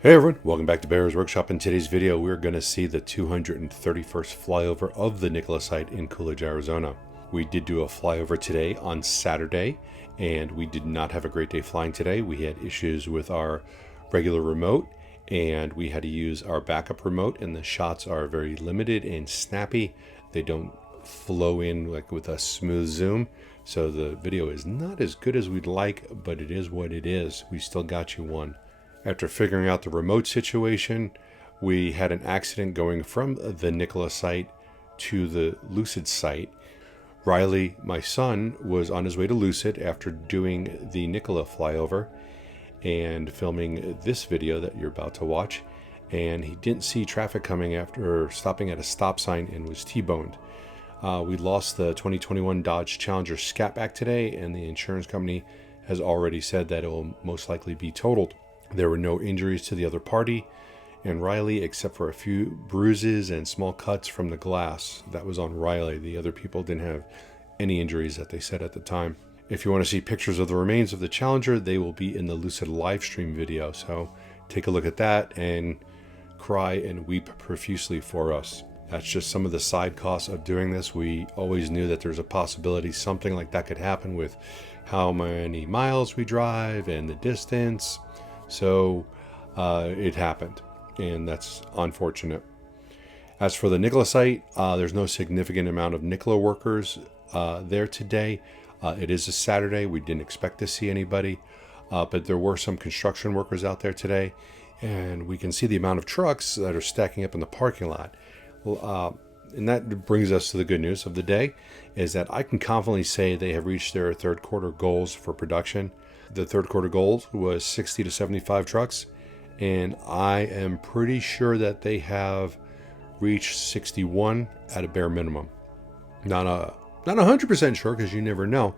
Hey everyone, welcome back to Bear's Workshop. In today's video, we're going to see the 231st flyover of the Nikola site in Coolidge, Arizona. We did do a flyover today on Saturday, and we did not have a great day flying today. We had issues with our regular remote, and we had to use our backup remote, and the shots are very limited and snappy. They don't flow in like with a smooth zoom, so the video is not as good as we'd like, but it is what it is. We still got you one. After figuring out the remote situation, we had an accident going from the Nikola site to the Lucid site. Riley, my son, was on his way to Lucid after doing the Nikola flyover and filming this video that you're about to watch, and he didn't see traffic coming after stopping at a stop sign and was T-boned. We lost the 2021 Dodge Challenger Scat Back today, and the insurance company has already said that it will most likely be totaled. There were no injuries to the other party and Riley, except for a few bruises and small cuts from the glass. That was on Riley. The other people didn't have any injuries that they said at the time. If you want to see pictures of the remains of the Challenger, they will be in the Lucid Livestream video. So take a look at that and cry and weep profusely for us. That's just some of the side costs of doing this. We always knew that there's a possibility something like that could happen with how many miles we drive and the distance. So it happened, and that's unfortunate. As for the Nikola site, there's no significant amount of Nikola workers there today. It is a Saturday. We didn't expect to see anybody, but there were some construction workers out there today, and we can see the amount of trucks that are stacking up in the parking lot. And that brings us to the good news of the day, is that I can confidently say they have reached their third quarter goals for production. The third quarter goal was 60 to 75 trucks, and I am pretty sure that they have reached 61 at a bare minimum. Not 100% sure, because you never know,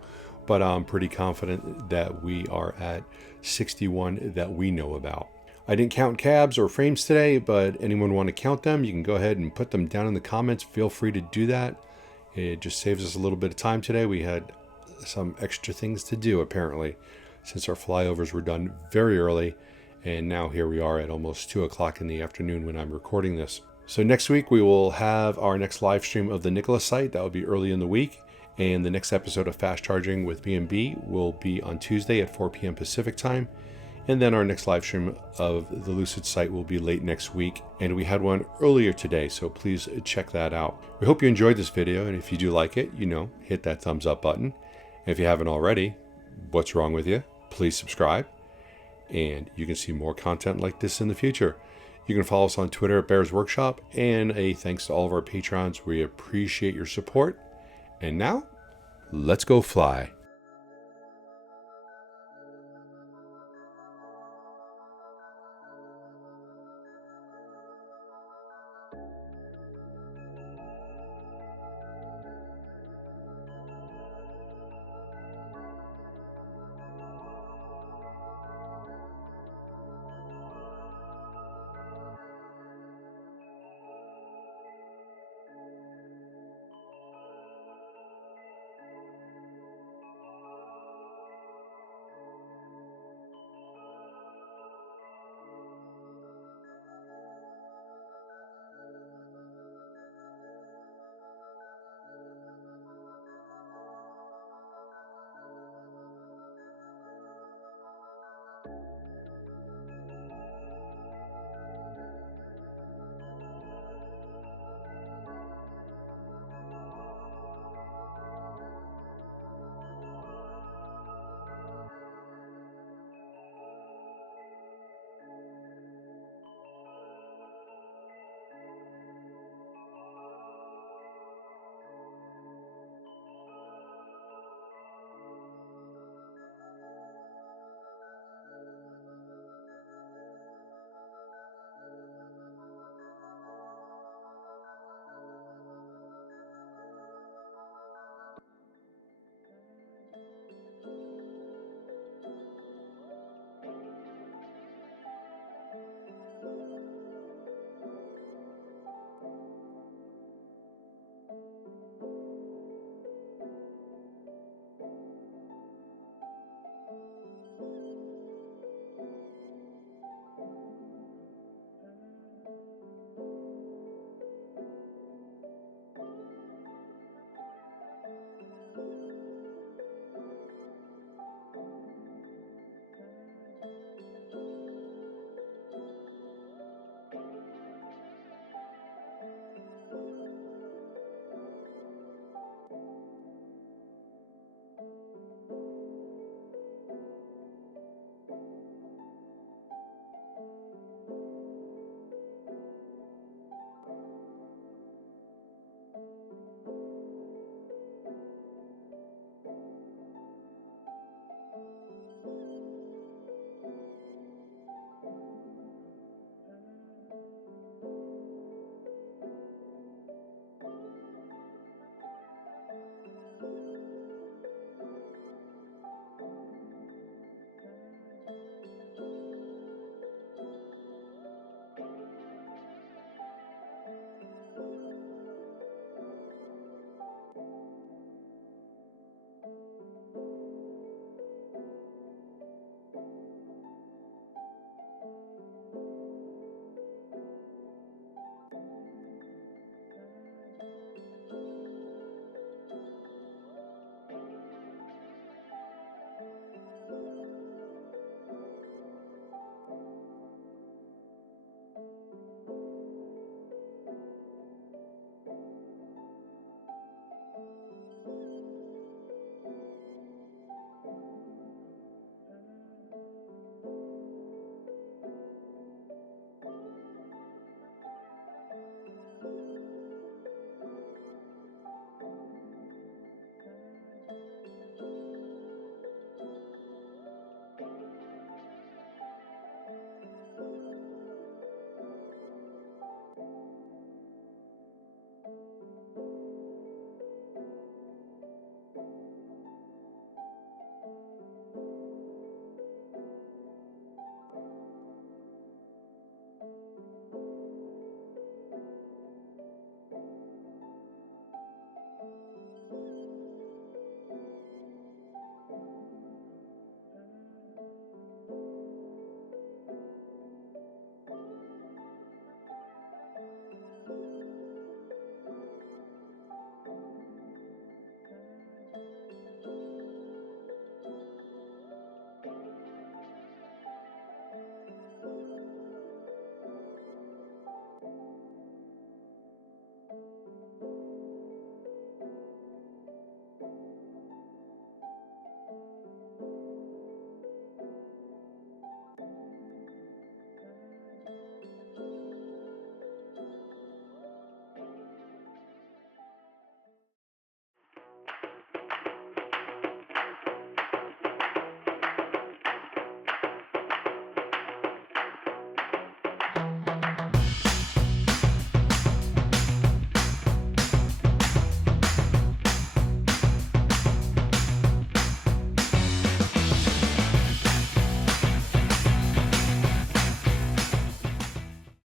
but I'm pretty confident that we are at 61 that we know about. I didn't count cabs or frames today, but anyone want to count them, you can go ahead and put them down in the comments. Feel free to do that. It just saves us a little bit of time today. We had some extra things to do, apparently, since our flyovers were done very early, and now here we are at almost 2 o'clock in the afternoon when I'm recording this. So next week we will have our next live stream of the Nikola site. That will be early in the week, and the next episode of Fast Charging with B&B will be on Tuesday at 4 p.m. Pacific time, and then our next live stream of the Lucid site will be late next week, and we had one earlier today, so please check that out. We hope you enjoyed this video, and if you do like it, hit that thumbs up button. And if you haven't already, what's wrong with you? Please subscribe, and you can see more content like this in the future. You can follow us on Twitter at Bear's Workshop, and a thanks to all of our patrons. We appreciate your support. And now, let's go fly.